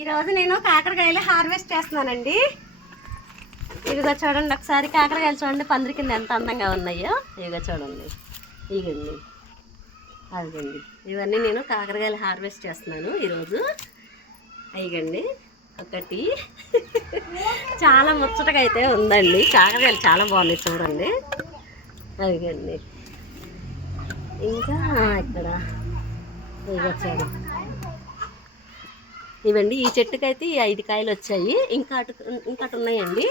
ఈరోజు నేను కాకరకాయలు హార్వెస్ట్ చేస్తున్నానండి. ఇదిగో చూడండి, ఒకసారి కాకరకాయలు చూడండి పందిరి కింద ఎంత అందంగా ఉన్నాయో. ఇదిగో చూడండి, ఇగండి అదిగండి, ఇవన్నీ నేను కాకరకాయలు హార్వెస్ట్ చేస్తున్నాను ఈరోజు. ఇగండి ఒకటి చాలా ముచ్చటగా అయితే ఉందండి. కాకరకాయలు చాలా బాగున్నాయి చూడండి. అదిగండి ఇంకా ఇక్కడ ఇదిగో చూడండి, ఇవండి ఈ చెట్టుకైతే ఈ 5 కాయలు వచ్చాయి. ఇంకటి ఉన్నాయండి.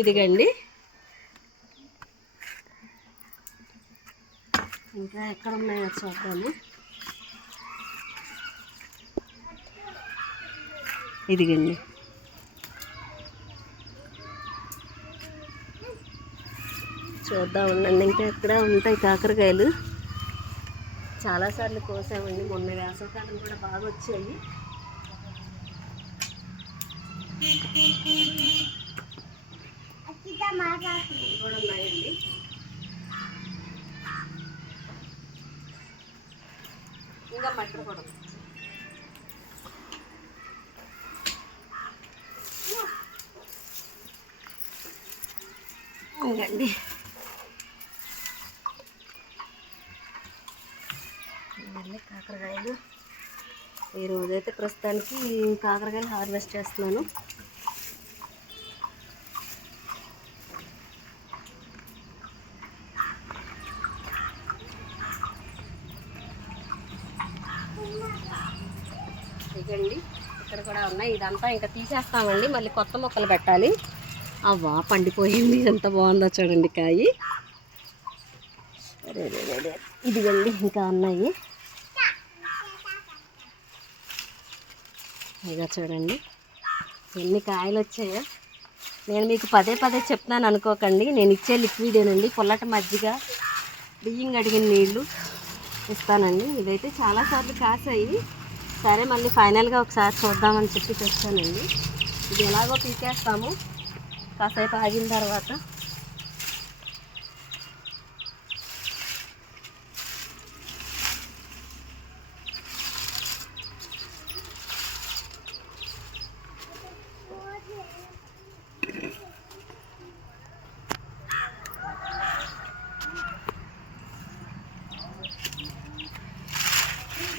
ఇదిగండి ఇంకా ఎక్కడ ఉన్నాయో చూద్దాము. ఇదిగండి చూద్దాం ఉండండి, ఇంకా ఎక్కడ ఉంటాయి కాకరకాయలు. చాలాసార్లు కోసామండి, మొన్న వేసవకాలం కూడా బాగా వచ్చాయి. కూడా ఉన్నాయండి. ఇంకా మటర్ కూడా ఇంకండి ఇవన్నీ కాకరకాయలు. ఈరోజైతే ప్రస్తుతానికి కాకరకాయలు హార్వెస్ట్ చేస్తున్నాను. ఇదండి ఇక్కడ కూడా ఉన్నాయి. ఇదంతా ఇంకా తీసేస్తామండి, మళ్ళీ కొత్త మొక్కలు పెట్టాలి. అవ్వా పండిపోయింది, ఎంత బాగుందో చూడండి కాయి. ఇదిగండి ఇంకా ఉన్నాయి. ఇక చూడండి ఎన్ని కాయలు వచ్చాయో. నేను మీకు పదే చెప్తున్నాను అనుకోకండి, నేను ఇచ్చే లిక్విడేనండి. పుల్లటి మజ్జిగ, బియ్యం కడిగిన నీళ్ళు ఇస్తానండి. ఇదైతే చాలాసార్లు కాసాయి. సరే మళ్ళీ ఫైనల్గా ఒకసారి చూద్దామని చెప్పి తెస్తానండి. ఇది ఎలాగో పీకేస్తాము కాసేపు ఆగిన తర్వాత.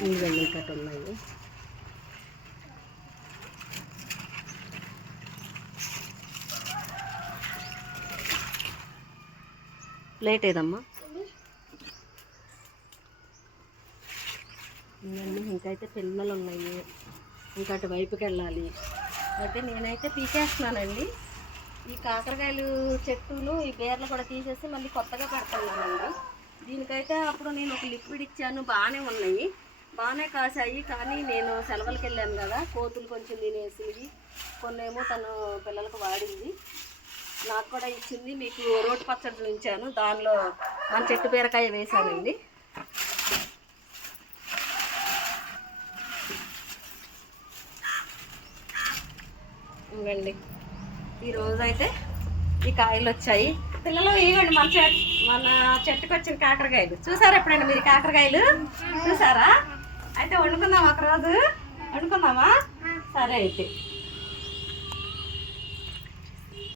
ఇవన్నీ కట్ ఉన్నాయి. ప్లేట్ ఏదమ్మా. ఇవన్నీ ఇంకైతే పిల్లలు ఉన్నాయి, ఇంకా అటు వైపుకి వెళ్ళాలి. అయితే నేనైతే పీకేస్తున్నానండి. ఈ కాకరకాయలు చెట్టును ఈ బేర్లు కూడా తీసేసి మళ్ళీ కొత్తగా పెడుతున్నానండి. దీనికైతే అప్పుడు నేను ఒక లిక్విడ్ ఇచ్చాను, బాగానే ఉన్నాయి, బాగానే కాసాయి. కానీ నేను సెలవులకు వెళ్ళాను కదా, కోతులు కొంచెం తినేసింది, కొన్నేమో తను పిల్లలకు వాడింది, నాకు కూడా ఇచ్చింది. మీకు రోటి పచ్చడి ఉంచాను, దానిలో మన చెట్టు బీరకాయ వేసానండి. ఇవ్వండి ఈరోజు అయితే ఈ కాయలు వచ్చాయి. పిల్లలు ఇవ్వండి మన చెట్టుకు వచ్చిన కాకరకాయలు. చూసారా ఎప్పుడైనా మీరు కాకరకాయలు చూసారా? అయితే వండుకుందామా ఒకరోజు, వండుకుందామా? సరే అయితే